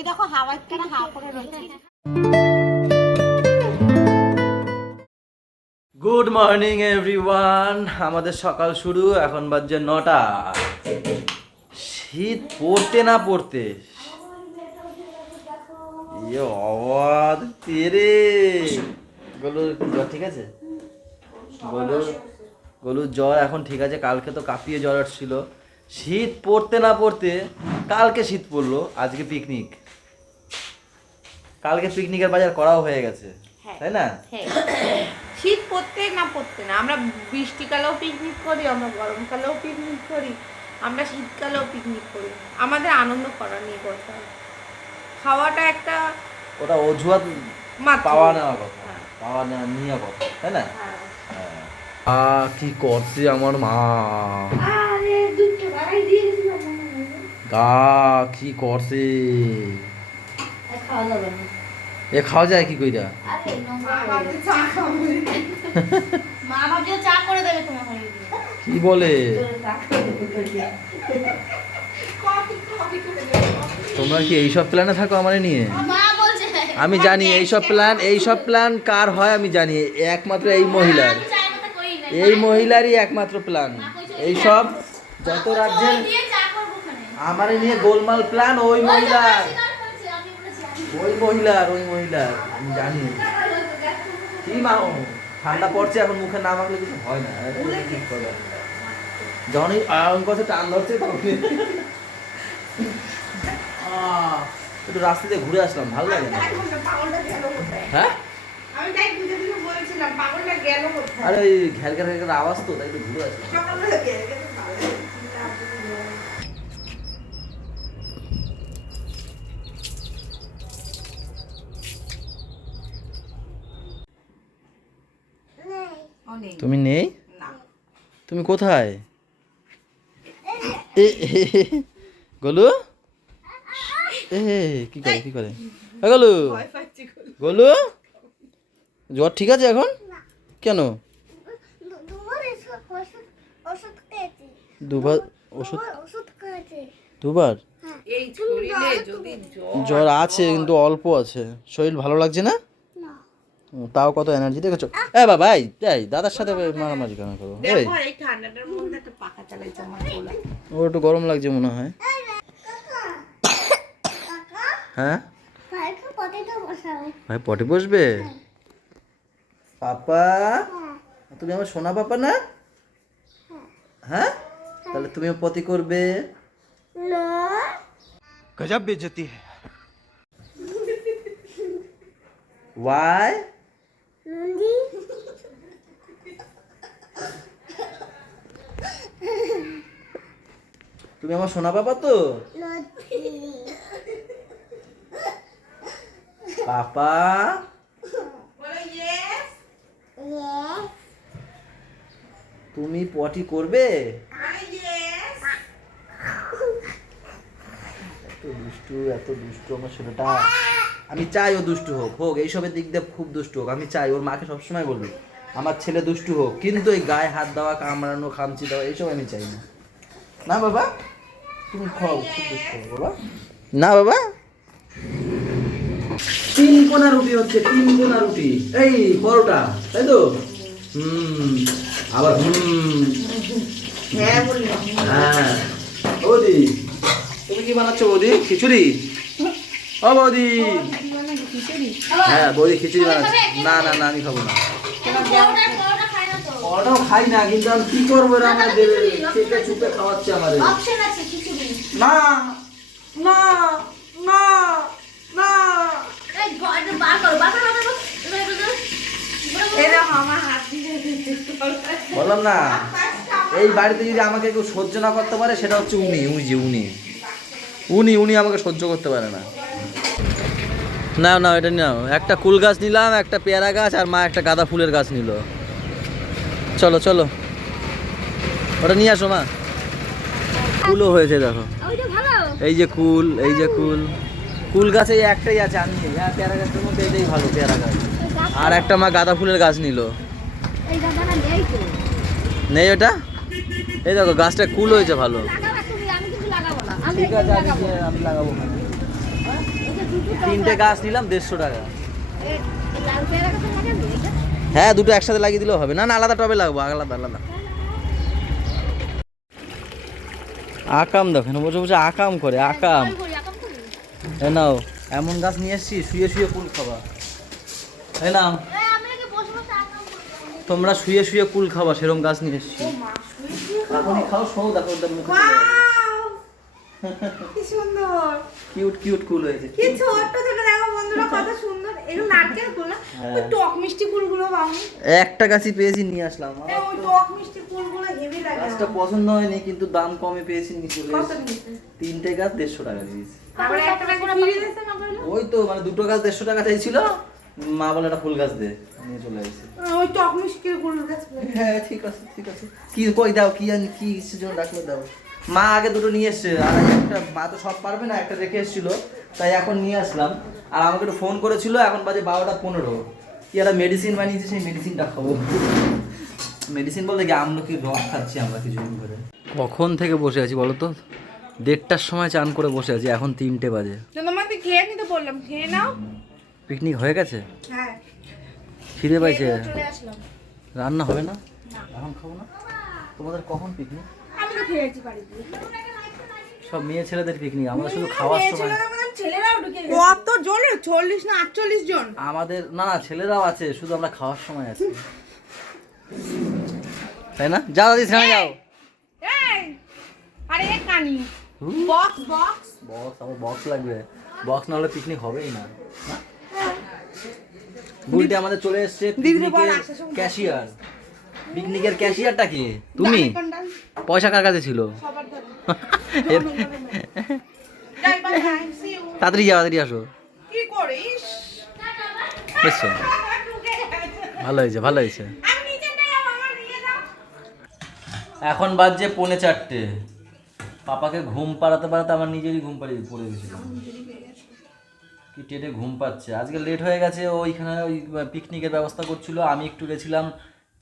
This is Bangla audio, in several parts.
ওই দেখো হাওয়া একটা হাওয়া করে রয়েছে। গুড মর্নিং এভরিওয়ান, আমাদের সকাল শুরু। এখন বাজে 9টা। শীত পড়তে না পড়তে আওয়াজ তেরে গলু জ্বর ঠিক আছে? গলু জ্বর এখন ঠিক আছে। কালকে তো কাঁপিয়ে জ্বর ছিল। শীত পড়তে না পড়তে কালকে শীত পড়লো, আজকে পিকনিক। কালকে পিকনিকের বাজার করাও হয়ে গেছে, তাই না? শীত পড়তে না আমরা বৃষ্টিকালেও পিকনিক করি, আমরা গরমকালেও পিকনিক করি, আমরা শীতকালেও পিকনিক করি। আমাদের আনন্দ করা নিয়ে কথা, খাওয়াটা একটা ওটা অজুহাত পাওয়া নেওয়া কথা, পাওয়া নেওয়া নিয়ে কথা, তাই না? কি করছে আমার মা? গা কি করছে? এ খাওয়া যায় কি কইরা? কি বলে? তোমরা কি এইসব প্ল্যানে থাকো আমার নিয়ে? আমি জানি এইসব প্ল্যান কার হয় আমি জানি। একমাত্র এই মহিলারই একমাত্র প্ল্যান। এইসব যত রাজ্যের আমার নিয়ে গোলমাল প্ল্যান ওই মহিলার আমি জানি। কি মাও ঠান্ডা পড়ছে, এখন মুখে না মাখলে কিছু হয় না। ঠিক কথা, যখনই আয়ন কথা টান ধরছে তখন একটু রাস্তা দিয়ে ঘুরে আসলাম, ভালো লাগে না? হ্যাঁ, আরে ওই ঘ্যাল ঘ্যাল আওয়াজ তো, তাই একটু ঘুরে আসলাম। তুমি নেই? তুমি কোথায়? গলু কি করে গলু? গলু জ্বর ঠিক আছে এখন? কেন? দুবার ওষুধ? দুবার জ্বর আছে কিন্তু অল্প আছে, শরীর ভালো লাগছে না? তাও কত এনার্জি দেখেছো? এ বাবা এই দাদার সাথে মারামারি কেন করো? ওর একটু গরম লাগছে মনে হয়। হ্যাঁ ভাই পটে বসবে? পাপা, তুমি আমার সোনা পাপা না? হ্যাঁ, তাহলে তুমি পতি করবে? গজব বেইজ্জতি है। Why? তুমি আমার সোনা পাপা তো? পাপা তুমি পটি করবে? এত দুষ্টু আমার ছেলেটা। আমি চাই ও দুষ্টু হোক এইসবের দিক দিয়ে খুব দুষ্টু হোক। আমি চাই ওর মাকে সবসময় বলবি আমার ছেলে দুষ্টু হোক, কিন্তু এই গায়ে হাত দেওয়া, কামড়ানো, খামচি দেওয়া এইসব আমি চাই না। না বাবা, তুমি খাও, খুব দুষ্টু হোক বাবা। না বাবা, 3 কোনা রুটি হচ্ছে, 3 কোনা রুটি। এই পরোটা, তাই তো? আবার হ্যাঁ বৌদি, তুমি কি বানাচ্ছো বৌদি? খিচুড়ি? ও বৌদি, হ্যাঁ বৌদি খিচুড়ি বানাচ্ছে। না না না, আমি খাবো না। ওটাও খাই না, কিন্তু আমি কি করবো? আমাদের চেপে চুপে খাওয়াচ্ছে আমাদের। না না না না, বললাম না, এই বাড়িতে যদি আমাকে কেউ সহ্য না করতে পারে সেটা হচ্ছে উনি আমাকে সহ্য করতে পারে না। না এটা নাও, একটা কুল গাছ নিলাম, একটা পেয়ারা গাছ, আর মা একটা গাঁদা ফুলের গাছ নিল। চলো ওটা নিয়ে আসো মা। কুলও হয়েছে দেখো, এই যে কুল গাছে একটাই আছে। আমি পেয়ারা গাছের মধ্যে এটাই ভালো, পেয়ারা গাছ। আর একটা মা গাঁদা ফুলের গাছ নিল। নেই ওটা? এই দেখো গাছটা কুল হয়েছে ভালো। ঠিক আছে, আমি লাগাবো। তিনটে গাছ নিলাম 150 টাকা। হ্যাঁ দুটো একসাথে লাগিয়ে দিলেও হবে, না না আলাদা টবে লাগবো, আলাদা আলাদা। আকাম দেখেন বসে বসে আকাম করে, আকাম। এ নাও এমন গাছ নিয়ে এসছি, শুয়ে শুয়ে কুল খাবা। এ নাও তোমরা শুয়ে শুয়ে কুল খাবা, সেরকম গাছ নিয়ে এসছি। এখনই খাও, শো দেখো মুখে চলে যাবে। কি সুন্দর, কিউট কিউট কুল হয়েছে। কি ছোট্ট ছোট দেখো বন্ধুরা, কত সুন্দর। এগুলো নারকেল কুল না, ওই টক মিষ্টি কুলগুলো পাওনি? একটা গাছই পেয়েছি, নিয়ে আসলাম। ওই টক মিষ্টি কুলগুলো হেভি লাগে। গাছটা পছন্দ হয়নি কিন্তু দাম কমে পেয়েছি, নিয়ে চলে কত এসেছি। নিয়েছে? তিনটে গাছ 150 টাকা দিয়েছি। তারপরে একটা গাছ ফ্রি দিয়েছে না বললো? ওই তো মানে দুটো গাছ 150 টাকা চাইছিল, মা বলে একটা ফুল গাছ দে, নিয়ে চলে এসেছি। ওই টক মিষ্টি কুল গাছ। হ্যাঁ ঠিক আছে ঠিক আছে। কি কই দাও, কি জানি কি কিসের জন্য ডাকলে দাও। মা আগে দুটো নিয়ে এসছে, আর একটা মা তো সব পারবে না, একটা রেখে এসেছিল, তাই এখন নিয়ে আসলাম। আর আমাকে একটু ফোন করেছিল, এখন বাজে 12:15। কি একটা মেডিসিন বানিয়েছে, সেই মেডিসিনটা খাবো। মেডিসিন বলতে কি আমলকির রস খাচ্ছি আমরা কিছুদিন ধরে। কখন থেকে বসে আছি বলো তো? 1:30টার সময় চান করে বসে আছি, এখন 3টে বাজে। তোমাকে খেয়ে নিতে বললাম, খেয়ে নাও। পিকনিক হয়ে গেছে? হ্যাঁ খিদে পাইছে? চলে আসলাম। রান্না হবে না? এখন খাবো না। তোমাদের কখন পিকনিক? আমি তো খেয়েছি বাড়িতে। সব মেয়ে ছেলেদের পিকনিক, আমাদের শুধু খাওয়ার সময়। ছেলেরাও ঢুকে গেছে। কত জন? 40 না 48 জন। আমাদের না না ছেলেরাও আছে, শুধু আমরা খাওয়ার সময় আছি, তাই না? যাও দাদি সামনে যাও। এই আরে এক কানি বক্স বক্স বক্স, আমার বক্স লাগবে। বক্স না হলে পিকনিক হবেই না। বুলটি আমাদের চলে এসেছে পিকনিকের ক্যাশিয়ার। পিকনিকের ক্যাশিয়ারটা কি? তুমি? পয়সা কার কাছে ছিল? তাড়াতাড়ি যাও, তাড়াতাড়ি আসো। কি করিস? বুঝছো? ভালো হয়েছে ভালো হয়েছে। আমি নিচে যাও, আমার নিয়ে যাও। এখন বাজছে 3:45। পাপাকে ঘুম পাড়াতে পাড়াতে আমার নিজেরই ঘুম পাড়িয়ে পড়ে গেছিল। কি টেটে ঘুম পাচ্ছে। আজকে লেট হয়ে গেছে, ওইখানে ওই পিকনিকের ব্যবস্থা করছিল। আমি একটু গেছিলাম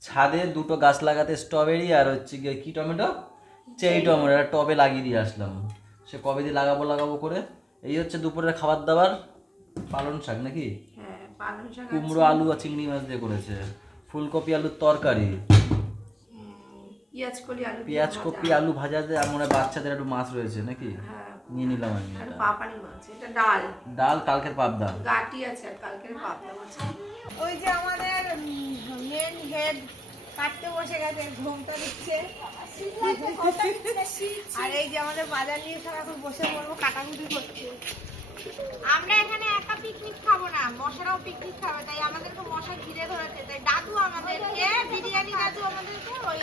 ছাদে দুটো গাছ লাগাতে, স্ট্রবেরি আর হচ্ছে গিয়ে কি টমেটো, চেরি টমেটো, একটা টবে লাগিয়ে দিয়ে আসলাম। সে কবে দিয়ে লাগাবো লাগাবো করে। এই হচ্ছে দুপুরের খাবার দাবার। পালং শাক নাকি? হ্যাঁ পালং শাক, কুমড়ো আলু আর চিংড়ি মাছ দিয়ে করেছে। ফুলকপি আলুর তরকারি, পেঁয়াজ কলি আলু, পেঁয়াজ কপি আলু ভাজা দিয়ে, আর মনে হয় বাচ্চাদের একটু মাছ রয়েছে নাকি, নিয়ে নিলাম আমি। আর পাপানি মাছ, এটা ডাল। ডাল কালকের পাপ ডাল, গাটি আছে আর কালকের পাবদা মাছ। ওই যে আমাদের মেন হেড কাটতে বসে গেছে, ঘুমটা দিচ্ছে। আর এই যে আমাদের বাজার নিয়ে সব এখন বসে পড়বো, কাটাকুটি করছে। আমরা এখানে একা পিকনিক খাবো না, মশারাও পিকনিক খাবে, তাই আমাদেরকে মশা ঘিরে ধরেছে। তাই দাদু আমাদেরকে বিরিয়ানি, দাদু আমাদেরকে ওই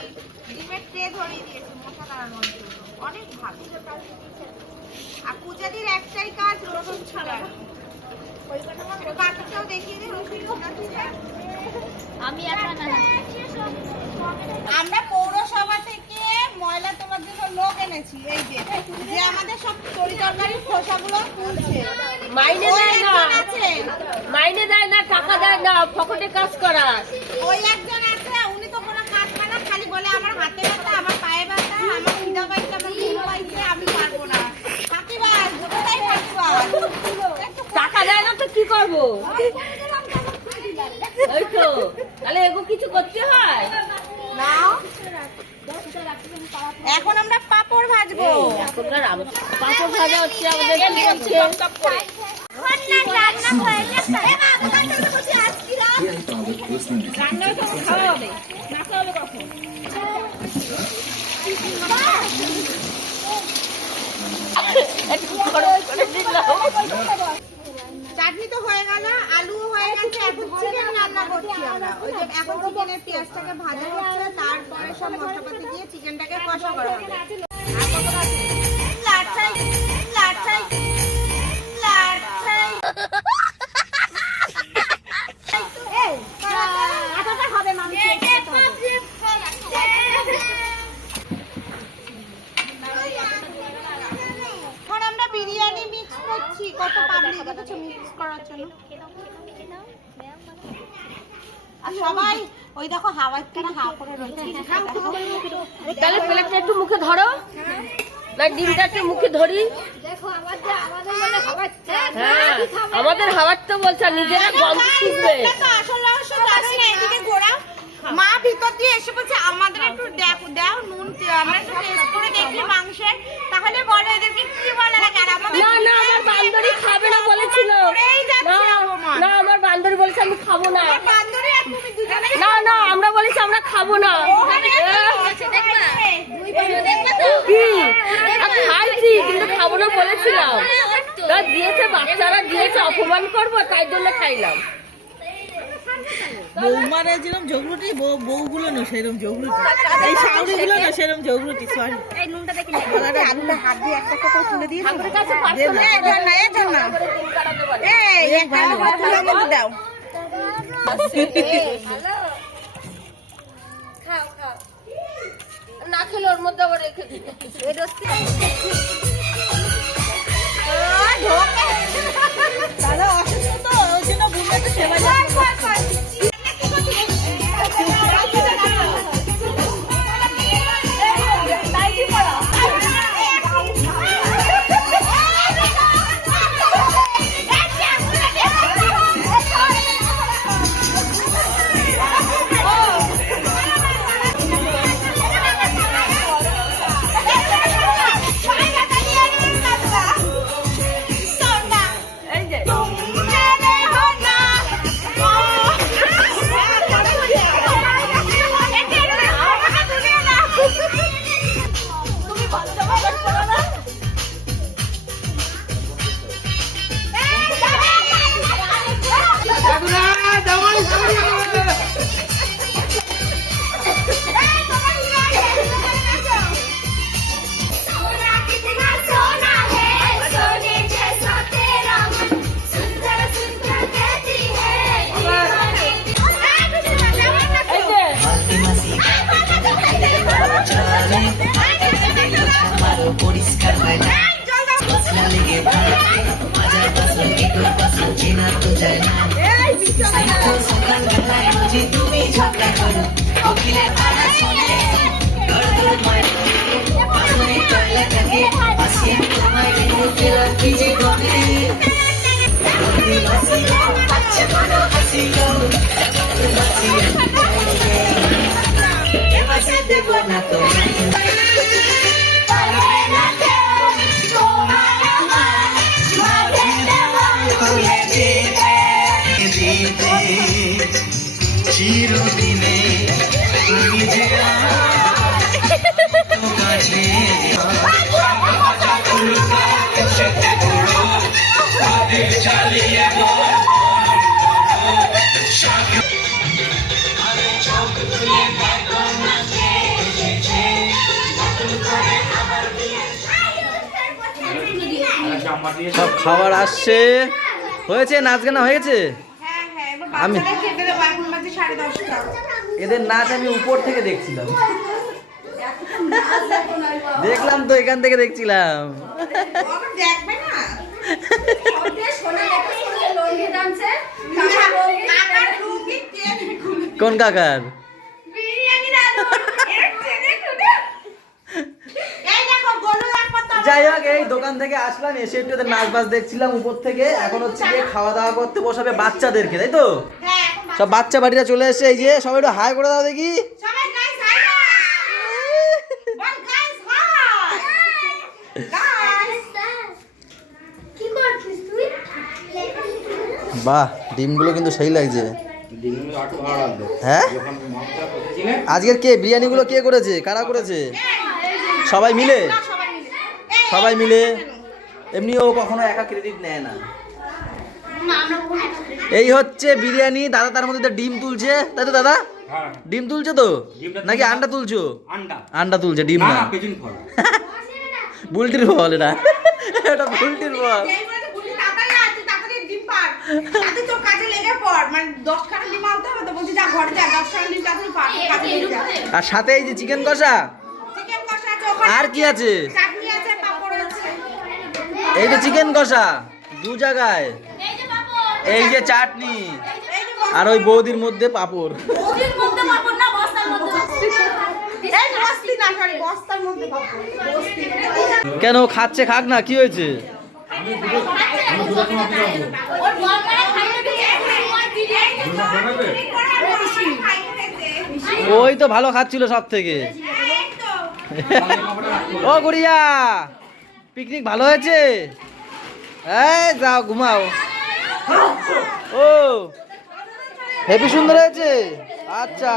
ডিমের ট্রে ধরিয়ে দিয়েছে মশা তাড়ানোর জন্য। অনেক ভালো। আর পূজাদির একটাই কাজ রসুন ছাড়া। বাচ্চাটাও দেখিয়ে দিই রসুন ছাড়া। আমি একা না, আমরা পৌরসভা থেকে ময়লা তোমার জন্য লোক এনেছি। এই যে যে আমাদের সব তরিতরকারির খোসাগুলো তুলছে। মাইনে দেয় না, মাইনে দেয় না, টাকা দেয় না, পকেটে কাজ করা। ওই একজন আছে, উনি তো কোনো কাজ করে না, খালি বলে আমার হাতে ব্যথা, আমার পায়ে ব্যথা, আমার খিদা পাইছে, আমার ঘুম পাইছে, আমি পারবো না। ফাঁকিবাজ, কোথায় ফাঁকিবাজ? টাকা দেয় না তো কি করবো? ওই তো তাহলে এগো কিছু করতে হয় না। এখন আমরা পাপড় ভাজবো। এখনকার পাঁপড় ভাজা হচ্ছে আমাদের কি হচ্ছে? রান্না হয়ে গেছে। রান্না তো খাওয়া হবে, না খাওয়া হবে কখন? একটু খরচ করে দিলাম। চাটনি তো হয়ে গেল, আলু হয়ে গেছে, এখন চিকেন রান্না করছি আমরা। ওই যে এখন চিকেনের পেঁয়াজটাকে ভাজা হচ্ছে, তারপরে সব মশলাপাতি দিয়ে চিকেনটাকে কষা করা হবে। লাটসাই, লাটসাই, লাটসাই। এই, এতটা হবে মাংস। এখন আমরা বিরিয়ানি মিক্স করছি, কত পাবলিক কিছু মিক্স করার জন্য। আর সবাই ওই দেখো হাওয়ার করে হাওয়া করে রয়েছে। তাহলে প্লেটটা একটু মুখে ধরো, না ডিমটা একটু মুখে ধরি। দেখো আমাদের মানে হাওয়াচ্ছে। হ্যাঁ আমাদের হাওয়ার তো বলছে নিজেরা গন্ধ শিখবে। আসল রহস্য জানি না, এদিকে ঘোরাও। মা ভিতর দিয়ে এসে বলছে আমাদের একটু দাও নুন, আমরা একটু টেস্ট করে দেখি মাংসের, তাহলে বলে এদেরকে কি বলে না কেন আমাদের না না আমার বান্ধবী খাবে না বলেছিল। না আমার বান্ধবী বলেছে আমি খাবো না। বান্ধবী আর তুমি দুজনে না না আমরা বলেছি আমরা খাবো না। কি খাইছি কিন্তু খাবো না বলেছিলাম। তা দিয়েছে বাচ্চারা দিয়েছে, অপমান করবো তাই জন্য খাইলাম। বৌমারা যেরকম ঝগড়ুটি বউগুলো না সেরকম ঝগড়ুটি, এই শাউরিগুলো না সেরকম ঝগড়ুটি। সরি এই নুনটা দেখি আলুটা হাত দিয়ে একটা করে তুলে দিয়ে আমাদের কাছে পারছো না, এই ধর না, এই ধর না, এই একটা করে তুলে মধ্যে দাও। না খেলে ওর মধ্যে আবার রেখে দিই। দাদা অসুস্থ তো ওই জন্য বুঝলে তো সেবা চিরদিনে তুমি যে সব খাবার আসছে, হয়েছে নাচ গানা হয়ে গেছে। আমি এদের নাচ আমি উপর থেকে দেখছিলাম, দেখলাম তো এখান থেকে দেখছিলাম। কোন কাকার? যাই হোক এই দোকান থেকে আসলাম, এসে একটু ওদের নাচ বাজ দেখছিলাম উপর থেকে। এখন হচ্ছে গিয়ে খাওয়া দাওয়া করতে বসাবে বাচ্চাদেরকে, তাই তো? সব বাচ্চা বাড়িরা চলে এসেছে। এই যে সবাই একটু হাই করে দাও দেখি। বাহ, ডিমগুলো কিন্তু সেই লাগছে। হ্যাঁ, আজকের কে বিরিয়ানিগুলো কে করেছে? কারা করেছে? সবাই মিলে, সবাই মিলে। এমনি ও কখনো একা ক্রেডিট নেয় না। এই হচ্ছে বিরিয়ানি। দাদা তার মধ্যে ডিম তুলছে, তাই তো দাদা? ডিম তুলছে তো নাকি আন্ডা তুলছো? আন্ডা তুলছে, ডিম না। বুলটির বল এটা, এটা বুলটির বল। আর সাথে এই যে চিকেন কষা, আর কি আছে? এই যে চিকেন কষা দু জায়গায়, এই যে চাটনি, আর ওই বৌদির মধ্যে পাপড়। কেন খাচ্ছে? খাক না, কি হয়েছে? ওই তো ভালো খাচ্ছিল সব থেকে। ও গুড়িয়া, পিকনিক ভালো হয়েছে? এই যাও ঘুমাও। ও হেবি সুন্দর হয়েছে। আচ্ছা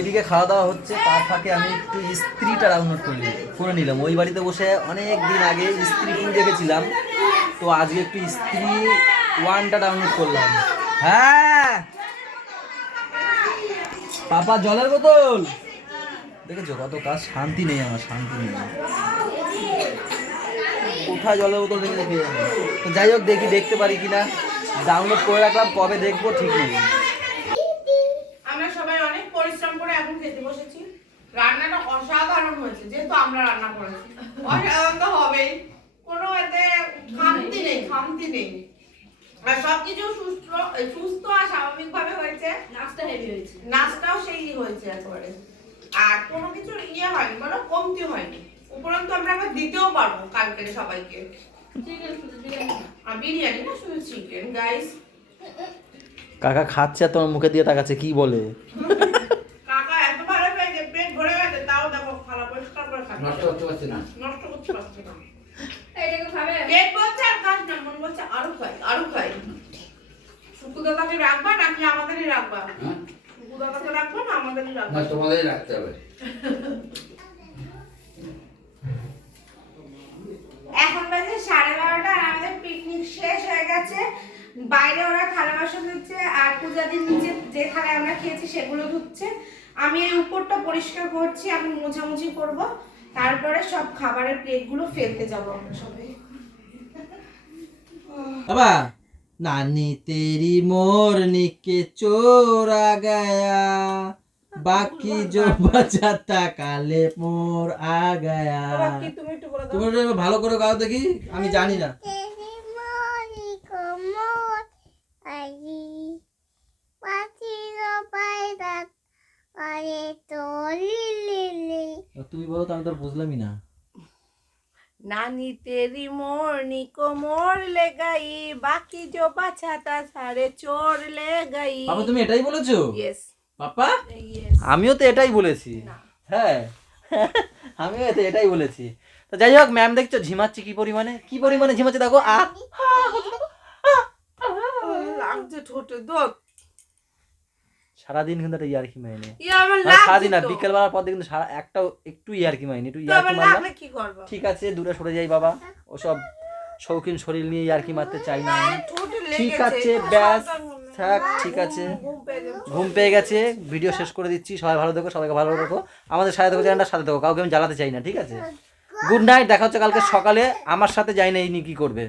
এদিকে খাওয়া দাওয়া হচ্ছে, তার ফাঁকে আমি একটু ইস্ত্রিটা ডাউনলোড করে নিলাম। ওই বাড়িতে বসে অনেক দিন আগে ইস্ত্রি কিনে রেখেছিলাম, তো আজকে একটু ইস্ত্রি 1টা ডাউনলোড করলাম। হ্যাঁ পাপা জলের বোতল দেখেছো, কত কাজ। শান্তি নেই আমার, শান্তি নেই। কোথায় জলের বোতল রেখে দেখি। তো যাই হোক, দেখতে পারি কিনা। ডাউনলোড করে রাখলাম, কবে দেখবো ঠিক নেই। আমরা সবাই অনেক পরিশ্রম করে এখন খেতে বসেছি। রান্নাটা অসাধারণ হয়েছে, যেহেতু আমরা রান্না করেছি। অসাধারণ তো হবেই, কোনো এতে খামতি নেই। আর সবকিছু সুস্থ আর স্বাভাবিক ভাবে হয়েছে। নাচটাও সেই হয়েছে একেবারে। আর কোনো কিছু হয়নি, কোনো কমতি হয়নি। উপরন্তু আমরা আবার দিতেও পারবো কালকে সবাইকে। আর বিরিয়ানি না, শুধু চিকেন গাইস। কাকা খাচ্ছে আর তোমার মুখে দিয়ে তাকাচ্ছে, কি বলে? কাকা এত ভালো পেয়েছে, পেট ভরে গেছে, তাও দেখো খালা পরিষ্কার করে খাচ্ছে। নষ্ট করতে পারছে না। পেট বলছে আর খাস না, মন বলছে আরো খাই। শুকু দাদাকে রাখবা নাকি আমাদেরই রাখবা? শুকু দাদাকে রাখবা না আমাদেরই রাখবা? না, তোমাদেরই রাখতে হবে। এখন বাজে 12:30 আর আমাদের পিকনিক শেষ হয়ে গেছে। বাইরে ওরা থালা বাসন দিচ্ছে আর পূজাদির নিচে যে থালায় আমরা খেয়েছি সেগুলো ধুচ্ছে। আমি এই উপরটা পরিষ্কার করছি, আমি মোছামুছি করব, তারপরে সব খাবারের প্লেটগুলো ফেলতে যাব আমরা সবাই। বাবা नानी तेरी मोरनी के चोरा गया, बाकी जो बचा था काले मोर आ गया। তুমি একটু বলে দাও। তুমি একটু ভালো করে গাও দেখি, আমি জানি না। তুমি বলো তো, আমি তো বুঝলামই না। नानी तेरी मोरनी को मोर ले गई, बाकी जो बचा था सारे चोर ले गई। বাবা তুমি এটাই বলেছো? यस পাপা यस। আমিও তো এটাই বলেছি। হ্যাঁ আমিও তো এটাই বলেছি। তো যাই হোক, ম্যাম দেখছো ঝিমাচ্ছে কি পরিমাণে ঝিমাচ্ছে দেখো। লাগছে ঠোঁটে দোক। সারাদিন কিন্তু একটা ইয়ার্কি মাইনে। আমার মানে লাগছে সারাদিন না, তো। বিকেল বেলার পর কিন্তু একটু ইয়ার্কি মাইনে, একটু তো ইয়ার্কি আবার মারলাম। লাগলে কি করব? ঠিক আছে, দূরে সরে যাই বাবা, ওসব শৌখিন শরীর নিয়ে ইয়ার্কি মারতে চাই না আমি। ঠোঁটে ঠিক লেগেছে। আছে, একটু ব্যাস সাবধান হও। থাক, ঠিক আছে। ঘুম পেয়ে যাবে। ঘুম পেয়ে গেছে, ভিডিও শেষ করে দিচ্ছি। সবাই ভালো থেকো, সবাইকে ভালো রেখো, আমাদের সাথে থেকো, চ্যানেলটার সাথে থেকো, কাউকে আমি জ্বালাতে চাই না। ঠিক আছে, গুড নাইট। দেখা হচ্ছে কালকে সকালে। আমার সাথে যাই না, এই নিয়ে কি করবে।